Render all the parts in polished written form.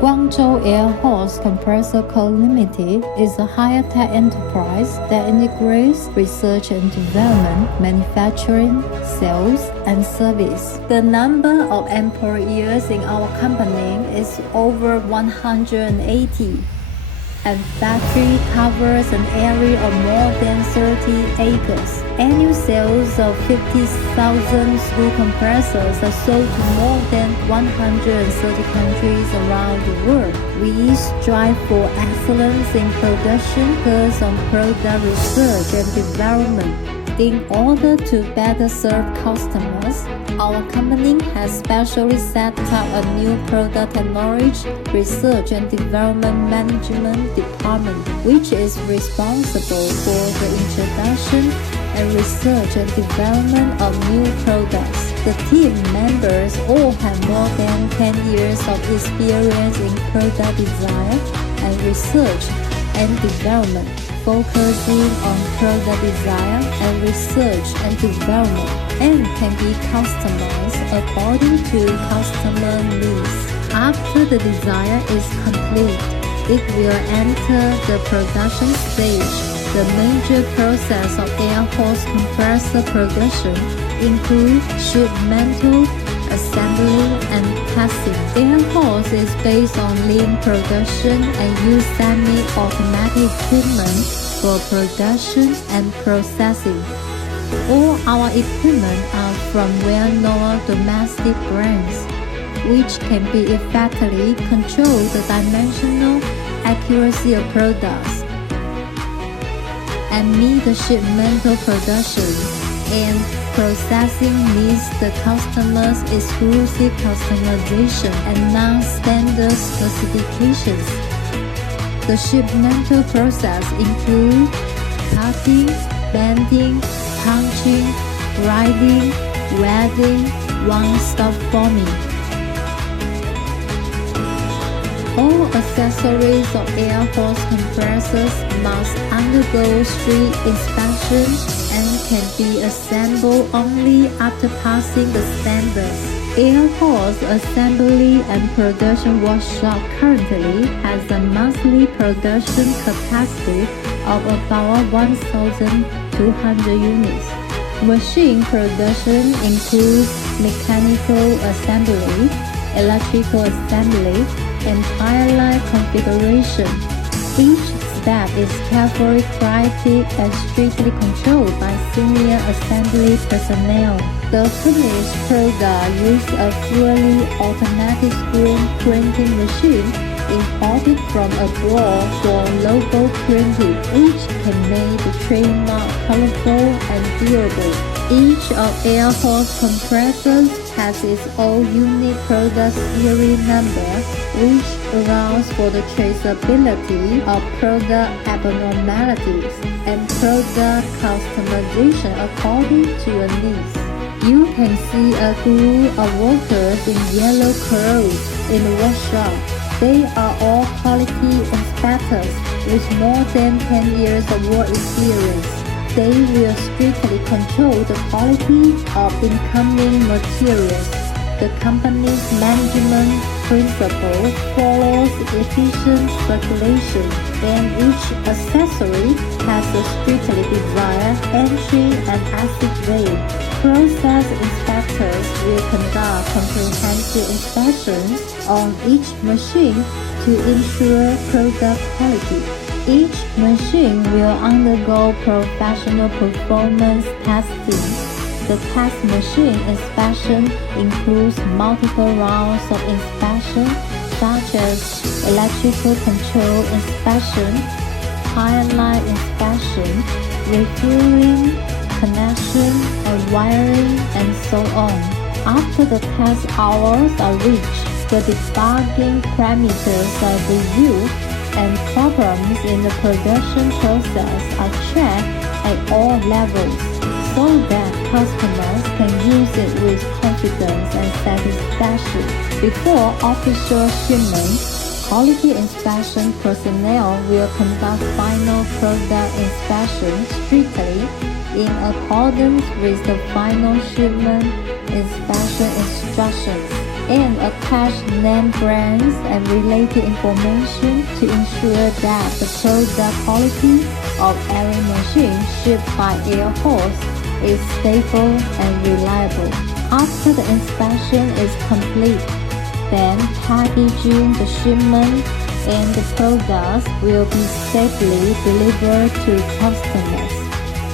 Guangzhou Airhorse Compressor Co. Limited is a high-tech enterprise that integrates research and development, manufacturing, sales, and service. The number of employees in our company is over 180. And factory covers an area of more than 30 acres. Annual sales of 50,000 screw compressors are sold to more than 130 countries around the world. We strive for excellence in production based on product research and development. In order to better serve customers, our company has specially set up a new product technology, research and development management department, which is responsible for the introduction and research and development of new products. The team members all have more than 10 years of experience in product design and research and development, focusing on product design and research and development, and can be customized according to customer needs. After the design is complete, it will enter the production stage. The major process of Airhorse compressor production include shipment, assembly, and testing. Airhorse is based on lean production and use semi-automatic equipment for production and processing. All our equipment are from well-known domestic brands, which can be effectively control the dimensional accuracy of products and meet the shipmental production and processing needs the customer's exclusive customization and non-standard specifications. The shipmental process includes cutting, bending, punching, grinding, welding, one-stop forming. All accessories of Airhorse compressors must undergo strict inspection and can be assembled only after passing the standards. Airhorse Assembly and Production Workshop currently has a monthly production capacity of about 1,200 units. Machine production includes mechanical assembly, electrical assembly, and tire line configuration. Each step is carefully crafted and strictly controlled by senior assembly personnel. The finished product uses a fully automatic screen printing machine imported from abroad for local printing, which can make the trademark colorful and durable. Each of Airhorse compressors has its own unique product serial number, which allows for the traceability of product abnormalities and product customization according to your needs. You can see a group of workers in yellow clothes in the workshop. They are all quality inspectors with more than 10 years of work experience. They will strictly control the quality of incoming materials. The company's management principle follows efficient circulation, and each accessory has a strictly desired entry and exit way. Process inspectors will conduct comprehensive inspections on each machine to ensure product quality. Each machine will undergo professional performance testing. The test machine inspection includes multiple rounds of inspection, such as electrical control inspection, tire line inspection, refueling, connection, and wiring, and so on. After the test hours are reached, the debugging parameters are reviewed and problems in the production process are checked at all levels so that customers can use it with confidence and satisfaction. Before official shipment, quality inspection personnel will conduct final product inspection strictly in accordance with the final shipment inspection instructions. and attach name brands and related information to ensure that the product quality of every machine shipped by Airhorse is stable and reliable. After the inspection is complete, then packaging the shipment and the products will be safely delivered to customers.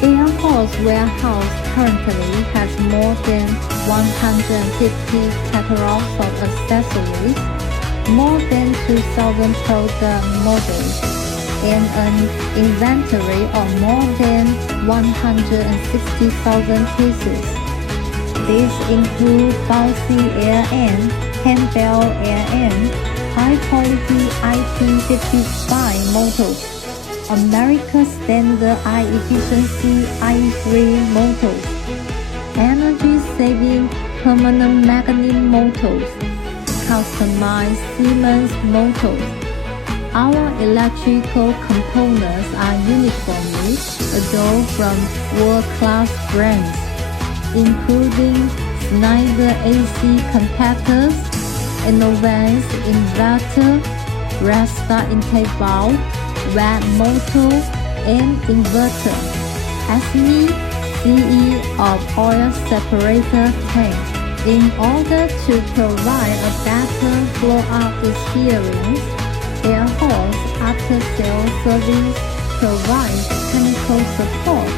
Airhorse warehouse currently has more than 150 catalogs of accessories, more than 2,000 product models, and an inventory of more than 160,000 pieces. These include bouncy air end, handbell air end, high-quality IP55 motors, American standard high-efficiency IE3 motors, energy-saving permanent magnet motors, customized Siemens motors. Our electrical components are uniformly adorned from world-class brands, including Schneider AC contactors, Innovance inverter, Resta intake valve, web motor, and inverter, ASME CE of oil separator tank. In order to provide a better flow-out experience, Airhorse after-sales service provides technical support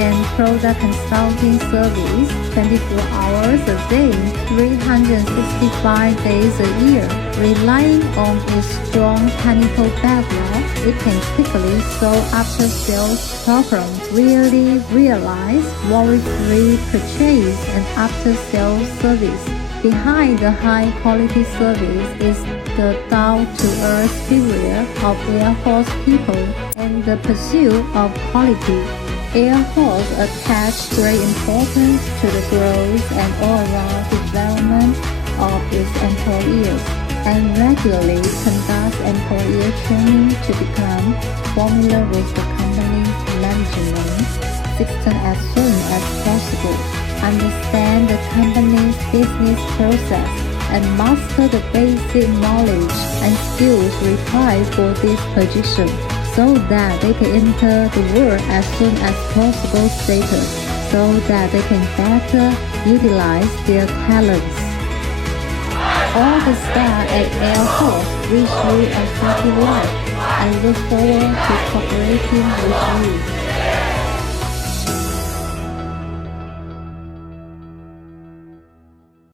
and product consulting service 24 hours a day, 365 days a year. Relying on its strong technical background, it can quickly solve after-sales problems, really realize worry-free purchase and after-sales service. Behind the high-quality service is the down-to-earth spirit of Airhorse people and the pursuit of quality. Airhorse attaches great importance to the growth and all-around development of its employees and regularly conducts employee training to become familiar with the company's management system as soon as possible, understand the company's business process, and master the basic knowledge and skills required for this position, so that they can enter the world as soon as possible status, so that they can better utilize their talents. All the staff at Airhorse wish you a happy life and look forward to cooperating with you.